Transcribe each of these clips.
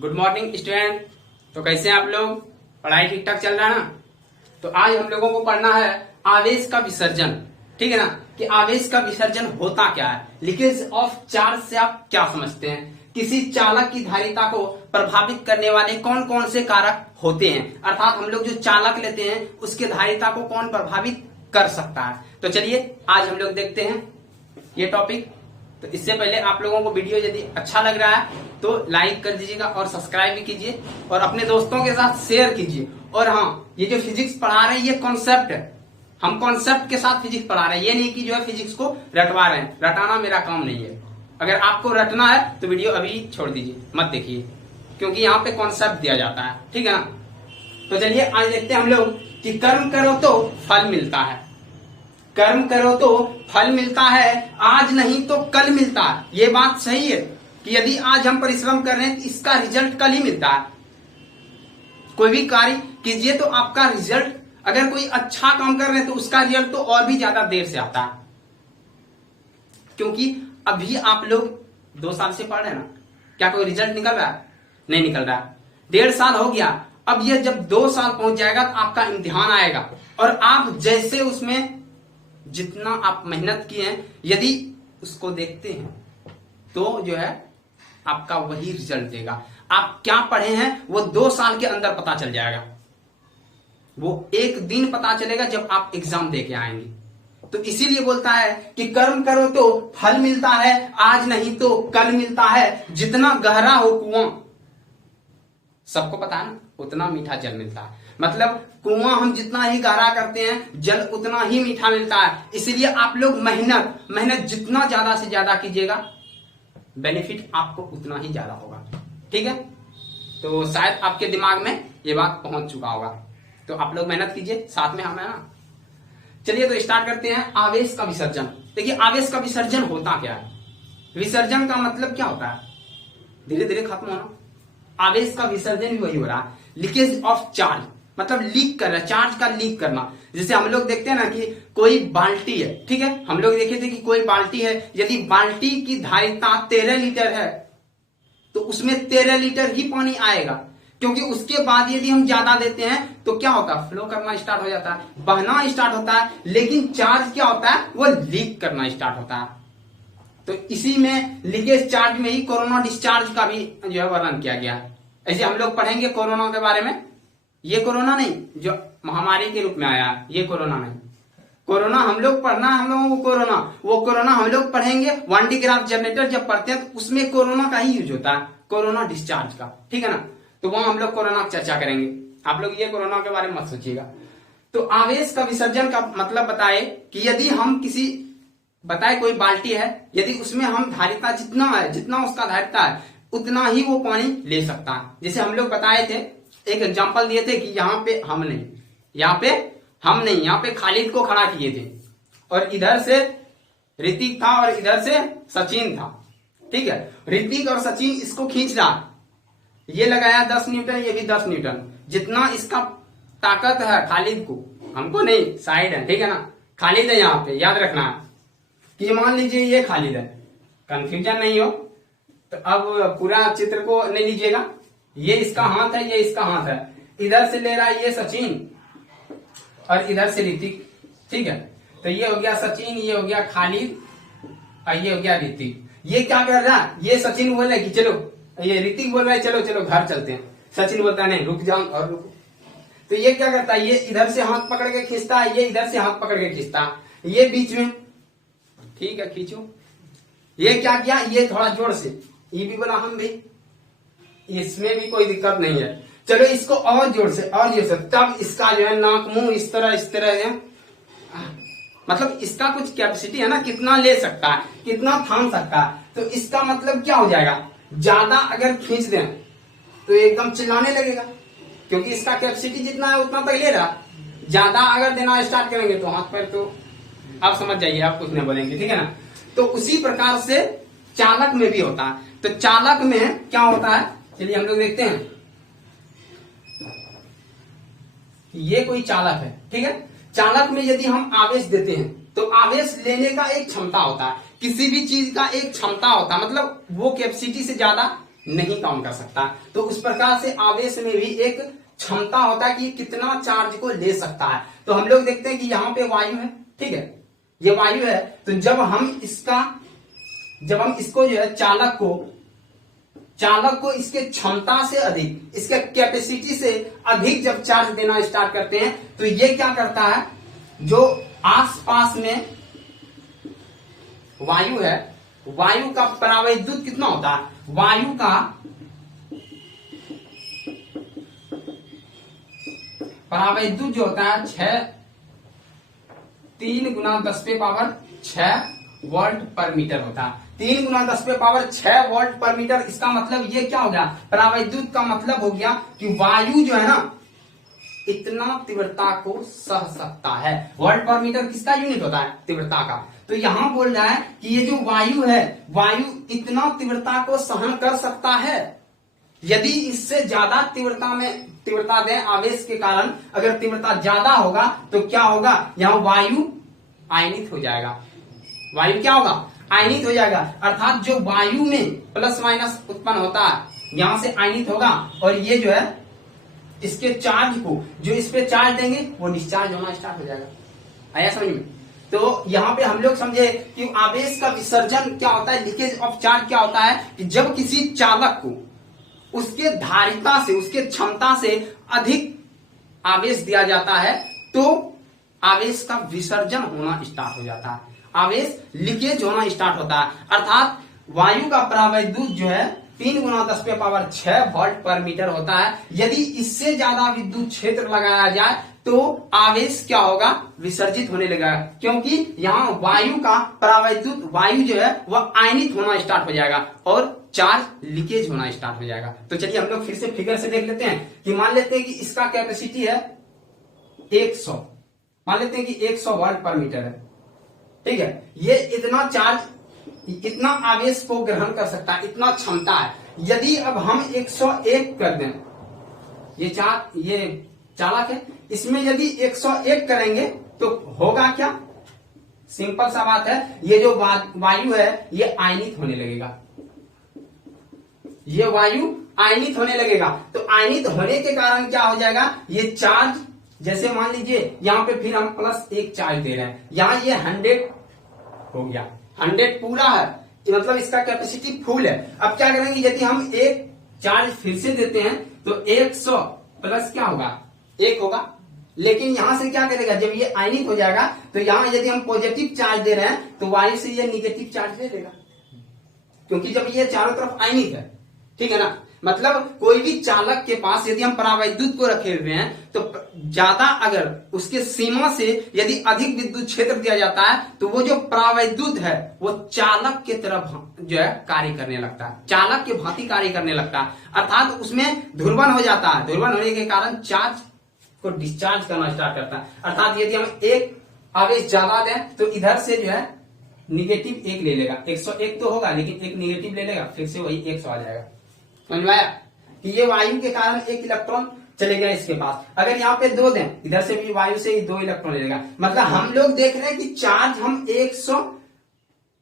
Good morning student. तो कैसे हैं आप लोग? पढ़ाई ठीक ठाक चल रहा है ना? तो आज हम लोगों को पढ़ना है आवेश का विसर्जन। ठीक है ना, कि आवेश का विसर्जन होता क्या है। लीकेज ऑफ चार्ज से आप क्या समझते हैं? किसी चालक की धारिता को प्रभावित करने वाले कौन कौन से कारक होते हैं, अर्थात हम लोग जो चालक लेते हैं उसके धारिता को कौन प्रभावित कर सकता है। तो चलिए आज हम लोग देखते हैं ये टॉपिक। तो इससे पहले आप लोगों को वीडियो यदि अच्छा लग रहा है तो लाइक कर दीजिएगा और सब्सक्राइब भी कीजिए और अपने दोस्तों के साथ शेयर कीजिए। और हाँ, ये जो फिजिक्स पढ़ा रहे हैं ये कॉन्सेप्ट है, हम कॉन्सेप्ट के साथ फिजिक्स पढ़ा रहे हैं, ये नहीं कि जो है फिजिक्स को रटवा रहे हैं। रटाना मेरा काम नहीं है। अगर आपको रटना है तो वीडियो अभी छोड़ दीजिए, मत देखिए, क्योंकि यहाँ पे कॉन्सेप्ट दिया जाता है। ठीक है ना? तो चलिए आज देखते हैं हम लोग कि कर्म करो तो फल मिलता है। कर्म करो तो फल मिलता है, आज नहीं तो कल मिलता है। ये बात सही है कि यदि आज हम परिश्रम कर रहे हैं तो इसका रिजल्ट कल ही मिलता है। कोई भी कार्य कीजिए तो आपका रिजल्ट, अगर कोई अच्छा काम कर रहे हैं तो उसका रिजल्ट तो और भी ज्यादा देर से आता है। क्योंकि अभी आप लोग 2 साल से पढ़ रहे हैं ना, क्या कोई रिजल्ट निकल रहा है? नहीं निकल रहा है। 1.5 साल हो गया, अब ये जब 2 साल पहुंच जाएगा तो आपका इम्तिहान आएगा और आप जैसे उसमें जितना आप मेहनत किए हैं यदि उसको देखते हैं तो जो है आपका वही रिजल्ट देगा। आप क्या पढ़े हैं वो 2 साल के अंदर पता चल जाएगा, वो एक दिन पता चलेगा जब आप एग्जाम दे के आएंगे। तो इसीलिए बोलता है कि कर्म करो तो फल मिलता है, आज नहीं तो कल मिलता है। जितना गहरा हो कुआं, सबको पता है ना, उतना मीठा जल मिलता है। मतलब कुआं हम जितना ही गहरा करते हैं जल उतना ही मीठा मिलता है। इसीलिए आप लोग मेहनत जितना ज्यादा से ज्यादा कीजिएगा बेनिफिट आपको उतना ही ज्यादा होगा। ठीक है? तो शायद आपके दिमाग में ये बात पहुंच चुका होगा। तो आप लोग मेहनत कीजिए, साथ में हम है ना। चलिए तो स्टार्ट करते हैं आवेश का विसर्जन। देखिए आवेश का विसर्जन होता क्या है? विसर्जन का मतलब क्या होता है? धीरे धीरे खत्म होना। आवेश का विसर्जन भी वही हो रहा है, लीकेज ऑफ चार्ज, मतलब लीक कर रहा है, चार्ज का लीक करना। जैसे हम लोग देखते हैं ना कि कोई बाल्टी है, ठीक है, हम लोग देखे थे कि कोई बाल्टी है, यदि बाल्टी की धारिता 13 लीटर है तो उसमें 13 लीटर ही पानी आएगा। क्योंकि उसके बाद यदि हम ज्यादा देते हैं तो क्या होता है? फ्लो करना स्टार्ट हो जाता है, बहना स्टार्ट होता है। लेकिन चार्ज क्या होता है? वो लीक करना स्टार्ट होता है। तो इसी में लीकेज चार्ज में ही कोरोना डिस्चार्ज का भी जो है वर्णन किया गया है। ऐसे हम लोग पढ़ेंगे कोरोना के बारे में। ये कोरोना नहीं जो महामारी के रूप में आया, ये कोरोना नहीं। कोरोना हम लोग पढ़ना है, हम लोगों को कोरोना, वो कोरोना हम लोग पढ़ेंगे 1D ग्राफ जनरेटर जब पढ़ते हैं तो उसमें कोरोना का ही यूज होता है, कोरोना डिस्चार्ज का। ठीक है ना? तो वहां हम लोग कोरोना की चर्चा करेंगे। आप लोग ये कोरोना के बारे में मत सोचिएगा। तो आवेश का विसर्जन का मतलब बताए कि यदि हम किसी बताए कोई बाल्टी है, यदि उसमें हम धारिता जितना है, जितना उसका धारिता है उतना ही वो पानी ले सकता है। जैसे हम लोग बताए थे, एक एग्जांपल दिए थे कि यहाँ पे हम नहीं, यहाँ पे खालिद को खड़ा किए थे और इधर से ऋतिक था और इधर से सचिन था। ठीक है, ऋतिक और सचिन इसको खींच रहा, ये लगाया 10 न्यूटन, ये भी 10 न्यूटन। जितना इसका ताकत है खालिद को, हमको नहीं, साइड है। ठीक है ना? खालिद है यहाँ पे, याद रखना है कि मान लीजिए ये खालिद है, कंफ्यूजन नहीं हो। तो अब पूरा चित्र को नहीं लीजिएगा, ये इसका हाथ है, ये इसका हाथ है, इधर से ले रहा है ये सचिन और इधर से ऋतिक। ठीक है, तो ये हो गया सचिन, ये हो गया खालिद और ये हो गया ऋतिक। ये क्या कर रहा है? ये सचिन बोल रहा है कि चलो, ये ऋतिक बोल रहा है चलो चलो घर चलते हैं, सचिन बोलता है नहीं रुक जाओ और रुको। तो ये क्या करता है? ये इधर से हाथ पकड़ के खींचता है, ये इधर से हाथ पकड़ के खींचता है, ये बीच में। ठीक है, खींचो। ये क्या किया? ये थोड़ा जोर से, ये भी बोला हम भी, इसमें भी कोई दिक्कत नहीं है, चलो इसको और जोर से और जोर से। तब इसका जो है नाक मुंह इस तरह है, मतलब इसका कुछ कैपेसिटी है ना, कितना ले सकता है, कितना थाम सकता है। तो इसका मतलब क्या हो जाएगा? ज्यादा अगर खींच दें तो एकदम चिल्लाने लगेगा, क्योंकि इसका कैपेसिटी जितना है उतना तक ले रहा। ज्यादा अगर देना स्टार्ट करेंगे तो हाथ पैर, तो आप समझ जाइए, आप कुछ नहीं बोलेंगे। ठीक है ना? तो उसी प्रकार से चालक में भी होता है। तो चालक में क्या होता है, चलिए हम लोग देखते हैं। ये कोई चालक है, ठीक है, चालक में यदि हम आवेश देते हैं तो आवेश लेने का एक क्षमता होता है, किसी भी चीज का एक क्षमता होता है, मतलब वो कैपेसिटी से ज्यादा नहीं काउंट कर सकता। तो उस प्रकार से आवेश में भी एक क्षमता होता है कि कितना चार्ज को ले सकता है। तो हम लोग देखते हैं कि यहाँ पे वायु है, ठीक है, ये वायु है। तो जब हम इसको जो है चालक को इसके क्षमता से अधिक, इसके कैपेसिटी से अधिक जब चार्ज देना स्टार्ट करते हैं तो ये क्या करता है, जो आसपास में वायु है, वायु का परावैद्युत कितना होता है, वायु का परावैद्युत जो होता है 3 × 10⁶ वोल्ट पर मीटर होता है। 3 × 10⁶ वोल्ट पर मीटर। इसका मतलब ये क्या हो गया, परावैद्युत का मतलब हो गया कि वायु जो है ना इतना तीव्रता को सह सकता है। वोल्ट पर मीटर किसका यूनिट होता है, तीव्रता का। तो यहां बोल रहा है कि ये जो वायु है, वायु इतना तीव्रता को सहन कर सकता है। यदि इससे ज्यादा तीव्रता दें आवेश के कारण, अगर तीव्रता ज्यादा होगा तो क्या होगा, यहां वायु आयनित हो जाएगा। वायु क्या होगा, आयनित हो जाएगा। अर्थात जो वायु में प्लस माइनस उत्पन्न होता है यहां से आयनित होगा, और ये जो है इसके चार्ज को, जो इस पे चार्ज देंगे वो डिस्चार्ज होना स्टार्ट हो जाएगा। आया समझ में। तो यहाँ पे हम लोग समझे कि आवेश का विसर्जन क्या होता है, लीकेज ऑफ चार्ज क्या होता है, कि जब किसी चालक को उसके धारिता से, उसके क्षमता से अधिक आवेश दिया जाता है तो आवेश का विसर्जन होना स्टार्ट हो जाता है, आवेश लीकेज होना स्टार्ट होता है। अर्थात वायु का परावैद्युत जो है 3 × 10⁶ वोल्ट पर मीटर होता है। यदि इससे ज्यादा विद्युत क्षेत्र लगाया जाए तो आवेश क्या होगा, विसर्जित होने लगेगा, क्योंकि यहाँ वायु का परावैद्युत वायु जो है वह आयनित होना स्टार्ट हो जाएगा और चार्ज लीकेज होना स्टार्ट हो जाएगा। तो चलिए हम लोग फिर से फिगर से देख लेते हैं कि मान लेते हैं कि इसका कैपेसिटी है 100, मान लेते हैं कि 100 वोल्ट पर मीटर है, ठीक है। ये इतना चार्ज, इतना आवेश को ग्रहण कर सकता है, इतना क्षमता है। यदि अब हम 101 कर दें, ये चालक है, इसमें यदि 101 करेंगे तो होगा क्या, सिंपल सा बात है, ये जो वायु है ये आयनित होने लगेगा, ये वायु आयनित होने लगेगा। तो आयनित होने के कारण क्या हो जाएगा, ये चार्ज, जैसे मान लीजिए यहाँ पे फिर हम +1 चार्ज दे रहे हैं, यहाँ ये 100 हो गया, 100 पूरा है, मतलब इसका कैपेसिटी फुल है। अब क्या करेंगे, यदि हम 1 चार्ज फिर से देते हैं तो 100 प्लस क्या होगा, 1 होगा। लेकिन यहां से क्या करेगा, जब ये आयनित हो जाएगा तो यहां यदि हम पॉजिटिव चार्ज दे रहे हैं तो वायु से ये निगेटिव चार्ज ले लेगा, क्योंकि जब ये चारों तरफ आयनित है, ठीक है ना। मतलब कोई भी चालक के पास यदि हम परावैद्युत को रखे हुए हैं तो ज्यादा, अगर उसके सीमा से यदि अधिक विद्युत क्षेत्र दिया जाता है तो वो जो परावैद्युत है वो चालक के तरफ जो है कार्य करने लगता है, चालक के भांति कार्य करने लगता है। अर्थात उसमें ध्रुवण हो जाता है, ध्रुवण होने के कारण चार्ज को डिस्चार्ज करना स्टार्ट करता है। अर्थात यदि हम एक आवेश ज्यादा दें तो इधर से जो है निगेटिव 1 ले लेगा, 101 तो होगा लेकिन एक निगेटिव ले लेगा, फिर से वही 100 आ जाएगा। समझ में आया कि ये वायु के कारण 1 इलेक्ट्रॉन चले गए इसके पास। अगर यहाँ पे 2 दें, इधर से भी वायु से ही 2 इलेक्ट्रॉन ले लेगा। मतलब हम लोग देख रहे हैं कि चार्ज हम 100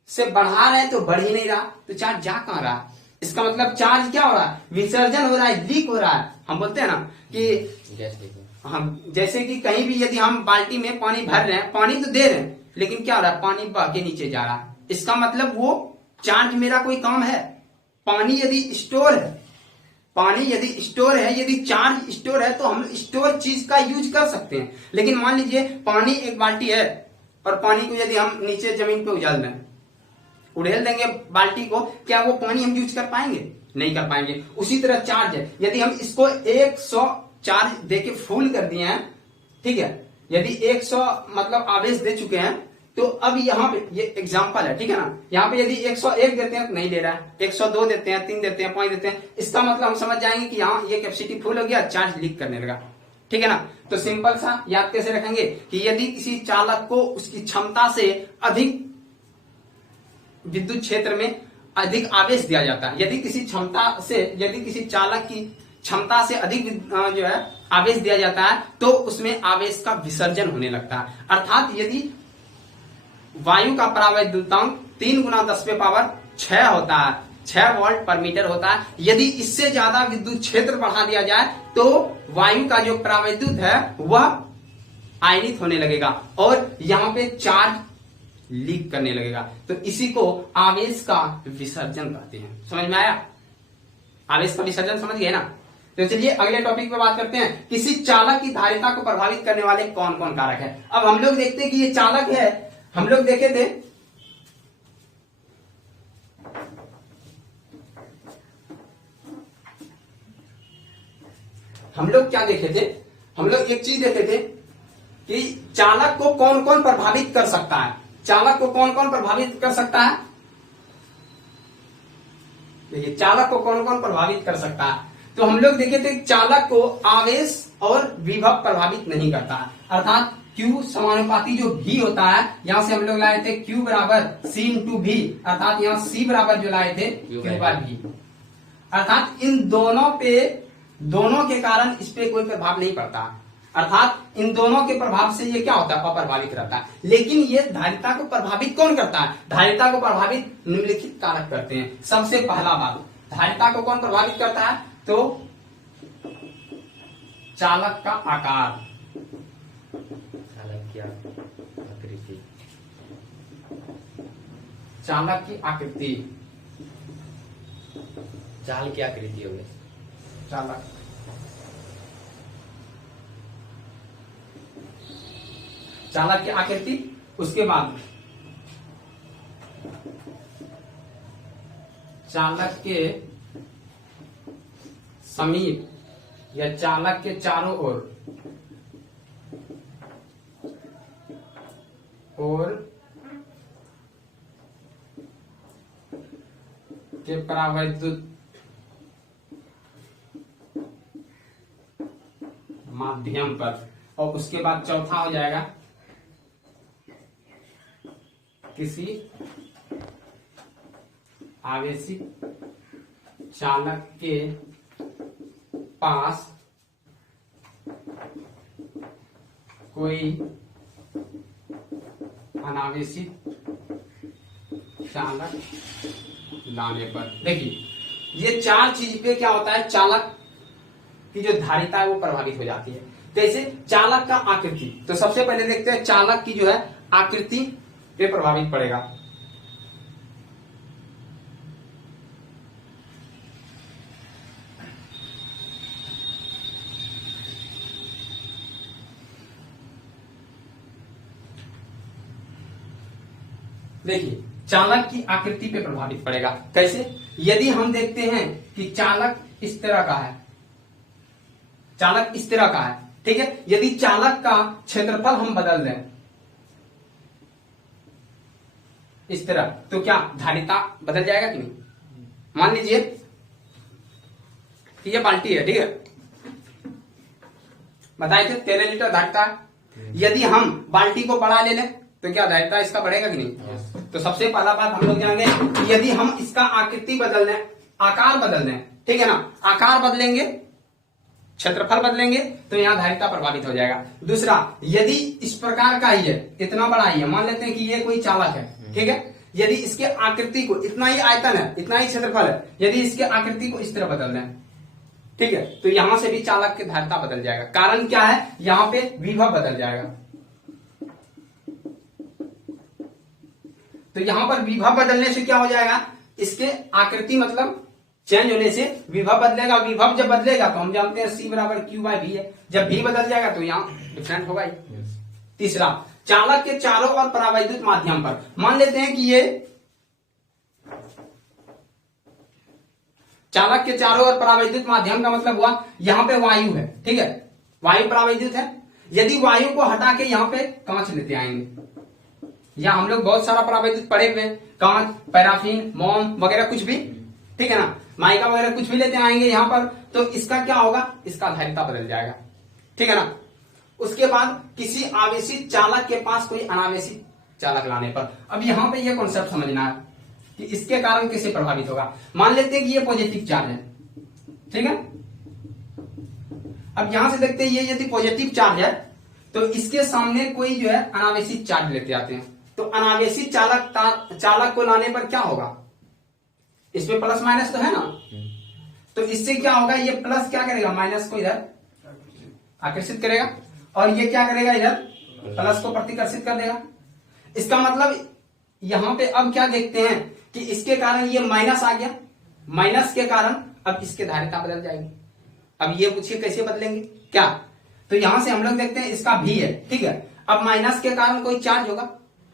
से बढ़ा रहे हैं तो बढ़ ही नहीं रहा, तो चार्ज जा कहां रहा, इसका मतलब चार्ज क्या हो रहा है, विसर्जन हो रहा है, लीक हो रहा है। हम बोलते हैं ना कि हम जैसे कि कहीं भी यदि हम बाल्टी में पानी भर रहे हैं, पानी तो दे रहे हैं लेकिन क्या हो रहा है, पानी बह के नीचे जा रहा है। इसका मतलब वो चार्ज मेरा कोई काम है। पानी यदि स्टोर है, पानी यदि स्टोर है, यदि चार्ज स्टोर है तो हम स्टोर चीज का यूज कर सकते हैं। लेकिन मान लीजिए पानी एक बाल्टी है और पानी को यदि हम नीचे जमीन पे उड़ेल देंगे बाल्टी को, क्या वो पानी हम यूज कर पाएंगे, नहीं कर पाएंगे। उसी तरह चार्ज है, यदि हम इसको 100 चार्ज देके फुल कर दिए हैं, ठीक है, यदि 100 मतलब आवेश दे चुके हैं तो अब यहाँ पे ये एग्जांपल है, ठीक है ना। यहाँ पे यदि 101 देते हैं तो नहीं दे रहा है, 102 देते हैं, 3 देते हैं, 5 देते हैं, इसका मतलब हम समझ जाएंगे कि यहाँ ये कैपेसिटी फुल हो गया, चार्ज लीक करने लगा, ठीक है ना। तो सिंपल सा याद कैसे रखेंगे कि यदि किसी चालक को उसकी क्षमता से अधिक विद्युत क्षेत्र में अधिक आवेश दिया जाता है, यदि किसी चालक की क्षमता से अधिक जो है आवेश दिया जाता है तो उसमें आवेश का विसर्जन होने लगता है। अर्थात यदि वायु का परावैद्युतांक 3 × 10⁶ होता है, 6 वोल्ट पर मीटर होता है। यदि इससे ज्यादा विद्युत क्षेत्र बढ़ा दिया जाए तो वायु का जो परावैद्युत है वह आयनित होने लगेगा और यहाँ पे चार्ज लीक करने लगेगा। तो इसी को आवेश का विसर्जन कहते हैं। समझ में आया? आवेश का विसर्जन समझ गए ना? तो चलिए अगले टॉपिक पे बात करते हैं। किसी चालक की धारिता को प्रभावित करने वाले कौन कौन कारक है। अब हम लोग देखते हैं कि ये चालक है, हम लोग देखे थे हम लोग क्या देखे थे, हम लोग एक चीज देखे थे कि चालक को कौन कौन प्रभावित कर सकता है। चालक को कौन कौन प्रभावित कर सकता है? देखिए चालक को कौन कौन प्रभावित कर सकता है। तो हम लोग देखे थे चालक को आवेश और विभव प्रभावित नहीं करता है, अर्थात Q समानुपाती जो V होता है, यहां से हम लोग लाए थे Q बराबर C इंटू V, अर्थात यहाँ C बराबर जो लाए थे Q बार V, अर्थात इन दोनों के कारण इस पे कोई प्रभाव नहीं पड़ता, अर्थात इन दोनों के प्रभाव से ये क्या होता है, अप्रभावित रहता है। लेकिन ये धारिता को प्रभावित कौन करता है? धारिता को प्रभावित निम्नलिखित कारक करते हैं। सबसे पहला बात, धारिता को कौन प्रभावित करता है? तो चालक का आकार, चालक की आकृति, चालक की आकृति, चाल की आकृति हो गई, चालक की आकृति। उसके बाद चालक के समीप या चालक के चारों ओर के परावैद्युत माध्यम पर। और उसके बाद चौथा हो जाएगा किसी आवेशित चालक के पास कोई अनावेशित चालक लाने पर। देखिए ये चार चीज पे क्या होता है, चालक की जो धारिता है वो प्रभावित हो जाती है। कैसे? चालक का आकृति। तो सबसे पहले देखते हैं चालक की जो है आकृति पे प्रभावित पड़ेगा। देखिए चालक की आकृति पे प्रभावित पड़ेगा। कैसे? यदि हम देखते हैं कि चालक इस तरह का है, चालक इस तरह का है, ठीक है। यदि चालक का क्षेत्रफल हम बदल दें इस तरह, तो क्या धारिता बदल जाएगा कि नहीं? मान लीजिए कि ये बाल्टी है, ठीक है, बताए थे 13 लीटर धारिता। यदि हम बाल्टी को बड़ा ले लें तो क्या धारिता इसका बढ़ेगा कि नहीं? तो सबसे पहला बात हम लोग जानेंगे कि यदि हम इसका आकृति बदल दें, आकार बदल दें, ठीक है ना, आकार बदलेंगे, क्षेत्रफल बदलेंगे, तो यहाँ धारिता प्रभावित हो जाएगा। दूसरा, यदि इस प्रकार का ही है, इतना बड़ा ही है, मान लेते हैं कि ये कोई चालक है, ठीक है, यदि इसके आकृति को, इतना ही आयतन है, इतना ही क्षेत्रफल है, यदि इसके आकृति को इस तरह बदल दें, ठीक है, तो यहां से भी चालक की धारिता बदल जाएगा। कारण क्या है? यहां पे विभव बदल जाएगा। तो यहां पर विभव बदलने से क्या हो जाएगा? इसके आकृति मतलब चेंज होने से विभव बदलेगा। विभव जब बदलेगा तो हम जानते हैं C बराबर Q बाय V है। जब V बदल जाएगा तो यहाँ डिफरेंट होगा ही। तीसरा, चालक के चारों ओर परावैद्युत माध्यम पर, मान लेते हैं कि ये चालक के चारों ओर परावैद्युत माध्यम का मतलब हुआ यहाँ पे वायु है, ठीक है, वायु परावैद्युत है। यदि वायु को हटा के यहाँ पे कांच लेते आएंगे, या हम लोग बहुत सारा परावैद्युत पड़े हुए, कांच, पैराफिन, मोम वगैरह कुछ भी, ठीक है ना, माइका वगैरह कुछ भी लेते आएंगे यहाँ पर, तो इसका क्या होगा? इसका धारिता बदल जाएगा, ठीक है ना। उसके बाद किसी आवेशित चालक के पास कोई अनावेशित चालक लाने पर, अब यहाँ पे ये कॉन्सेप्ट समझना है कि इसके कारण कैसे प्रभावित होगा। मान लेते हैं कि ये पॉजिटिव चार्ज है, ठीक है, अब यहां से देखते हैं ये यदि पॉजिटिव चार्ज है तो इसके सामने कोई जो है अनावेशित चार्ज लेते आते हैं, तो अनावेशित चालक को लाने पर क्या होगा? इसमें प्लस माइनस तो है ना, तो इससे क्या होगा, ये प्लस क्या करेगा, माइनस को इधर आकर्षित करेगा और ये क्या करेगा, इधर प्लस को प्रतिकर्षित कर देगा। इसका मतलब यहां पे अब क्या देखते हैं कि इसके कारण ये माइनस आ गया, माइनस के कारण अब इसके धारिता बदल जाएगी। अब ये पूछिए कैसे बदलेंगे क्या, तो यहां से हम लोग देखते हैं इसका भी है, ठीक है। अब माइनस के कारण कोई चार्ज होगा,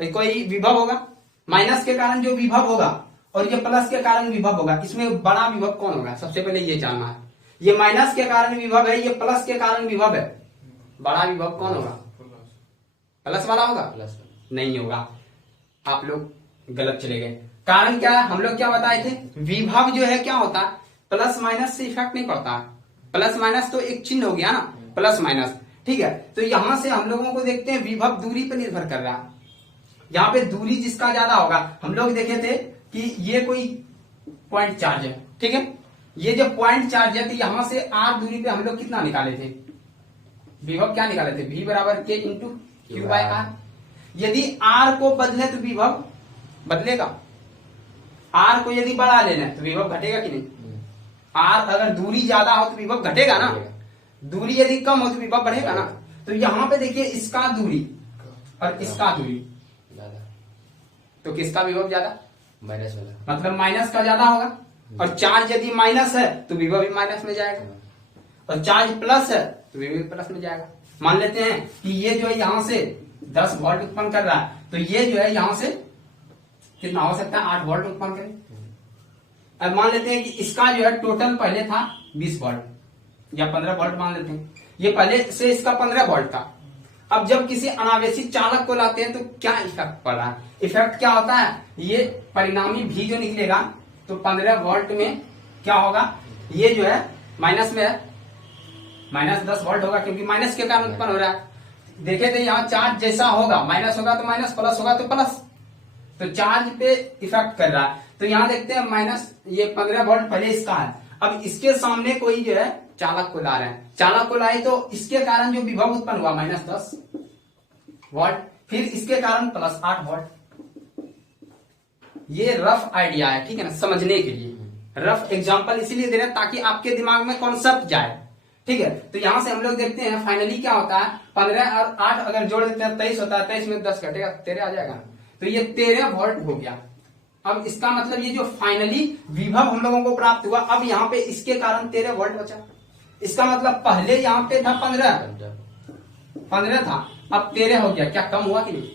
कोई विभव होगा, माइनस के कारण जो विभव होगा और ये प्लस के कारण विभव होगा, इसमें बड़ा विभव कौन होगा, सबसे पहले ये जानना है। ये माइनस के कारण विभव है, ये प्लस के कारण विभव है, बड़ा विभव कौन होगा, प्लस वाला होगा, प्लस नहीं होगा। आप लोग गलत चले गए। कारण क्या है, हम लोग क्या बताए थे, विभव जो है क्या होता है, प्लस माइनस से इफेक्ट नहीं पड़ता। प्लस माइनस तो एक चिन्ह हो गया ना, प्लस माइनस, ठीक है। तो यहां से हम लोगों को देखते हैं विभव दूरी पर निर्भर कर रहा है। यहाँ पे दूरी जिसका ज्यादा होगा, हम लोग देखे थे कि ये कोई पॉइंट चार्ज है, ठीक है। ये जो पॉइंट चार्ज है, तो यहां से आर दूरी पे हम लोग कितना निकाले थे, विभव क्या निकाले थे, V बराबर K into Q by R. यदि आर को बदले तो विभव बदलेगा, आर को यदि बढ़ा लेना है तो विभव घटेगा कि नहीं, आर अगर दूरी ज्यादा हो तो विभव घटेगा ना, दूरी यदि कम हो तो विभव बढ़ेगा ना। तो यहाँ पे देखिए इसका दूरी और इसका दूरी, तो किसका विभव ज्यादा, माइनस वाला, मतलब माइनस का ज्यादा होगा। और चार्ज यदि माइनस है तो विभव भी माइनस में जाएगा, और चार्ज प्लस है तो विभव भी प्लस में जाएगा। मान लेते हैं कि ये जो है यहां से 10 वोल्ट उत्पन्न कर रहा है, तो ये जो है यहां से कितना हो सकता है, 8 वोल्ट उत्पन्न करे। अब मान लेते हैं कि इसका जो है टोटल पहले था 20 वोल्ट या 15 वोल्ट मान लेते हैं, ये पहले से इसका 15 वोल्ट था। अब जब किसी अनावेशित चालक को लाते हैं तो क्या इफेक्ट पड़ रहा है, इफेक्ट क्या होता है, ये परिणामी भी जो निकलेगा तो 15 वोल्ट में क्या होगा, ये जो है माइनस में है, माइनस 10 वोल्ट होगा, क्योंकि माइनस के कारण उत्पन्न हो रहा है। देखे थे यहाँ चार्ज जैसा होगा, माइनस होगा तो माइनस, प्लस होगा तो प्लस, तो चार्ज पे इफेक्ट कर रहा है। तो यहाँ देखते हैं माइनस, ये 15 वोल्ट पहले इसका है, अब इसके सामने कोई जो है चालक को ला रहे हैं, चालक को लाए तो इसके कारण जो विभव उत्पन्न हुआ -10 वोल्ट, फिर इसके कारण +8 वोल्ट। ये रफ आइडिया है, ठीक है ना, समझने के लिए रफ एग्जांपल इसीलिए दे रहे हैं ताकि आपके दिमाग में कॉन्सेप्ट जाए, ठीक है। तो यहां से हम लोग देखते हैं फाइनली क्या होता है, 15 और 8 अगर जोड़ देते हैं 23 होता है, 23 में 10 घटेगा 13 आ जाएगा, तो ये 13 वोल्ट हो गया। अब इसका मतलब ये जो फाइनली विभव हम लोगों को प्राप्त हुआ, अब यहाँ पे इसके कारण 13 वोल्ट बचा। इसका मतलब पहले यहाँ पे था 15 था, अब 13 हो गया, क्या कम हुआ कि नहीं,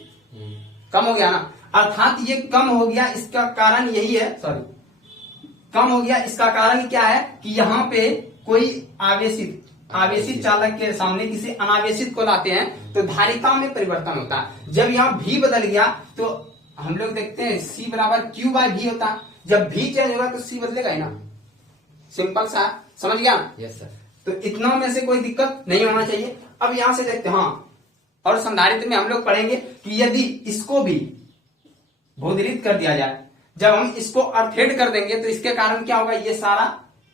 कम हो गया ना, अर्थात ये कम हो गया। इसका कारण यही है, सॉरी, कम हो गया, इसका कारण क्या है कि यहाँ पे कोई आवेशित चालक के सामने किसी अनावेशित को लाते हैं तो धारिता में परिवर्तन होता है। जब यहाँ भी बदल गया तो हम लोग देखते हैं C बराबर Q बाय V होता है, जब भी चेंज होगा तो C बदलेगा ही ना, सिंपल सा, समझ गया। Yes sir. तो इतना में से कोई दिक्कत नहीं होना चाहिए। अब यहां से देखते हैं, हाँ, और संधारित्र में हम लोग पढ़ेंगे कि यदि इसको भी भूदरित कर दिया जाए, जब हम इसको अर्थेड कर देंगे तो इसके कारण क्या होगा, ये सारा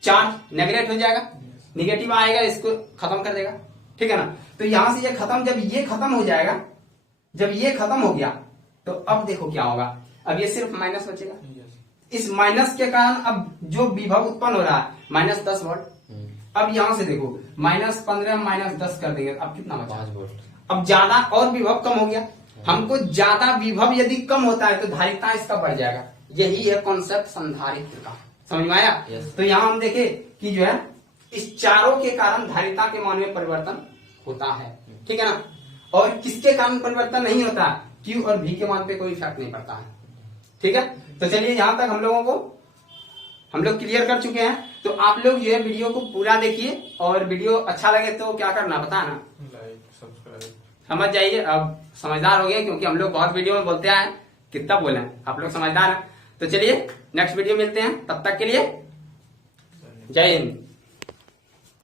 चार्ज नेगलेक्ट हो जाएगा, निगेटिव आएगा, इसको खत्म कर देगा, ठीक है ना। तो यहां से ये खत्म, जब ये खत्म हो जाएगा, जब ये खत्म हो गया तो अब देखो क्या होगा, अब ये सिर्फ माइनस बचेगा। इस माइनस के कारण अब जो विभव उत्पन्न हो रहा है -10 वोल्ट, अब यहां से देखो -15 -10 कर देंगे, अब कितना बचा, 5 वोल्ट। अब ज्यादा और विभव कम हो गया। हमको ज्यादा विभव यदि कम होता है तो धारिता इसका बढ़ जाएगा, यही है कॉन्सेप्ट संधारित्र का, समझ में आया। yes. तो यहाँ हम देखे कि जो है इस चारों के कारण धारिता के मान में परिवर्तन होता है, ठीक है ना। और किसके कारण परिवर्तन नहीं होता, Q और V के मान पे कोई इफेक्ट नहीं पड़ता है, ठीक है। तो चलिए यहां तक हम लोग क्लियर कर चुके हैं। तो आप लोग जो है वीडियो को पूरा देखिए, और वीडियो अच्छा लगे तो क्या करना बताना, लाइक सब्सक्राइब, समझ जाइए। अब समझदार हो गए, क्योंकि हम लोग बहुत वीडियो में बोलते हैं, कितना बोले, आप लोग समझदार हैं। तो चलिए नेक्स्ट वीडियो मिलते हैं, तब तक के लिए जय हिंद।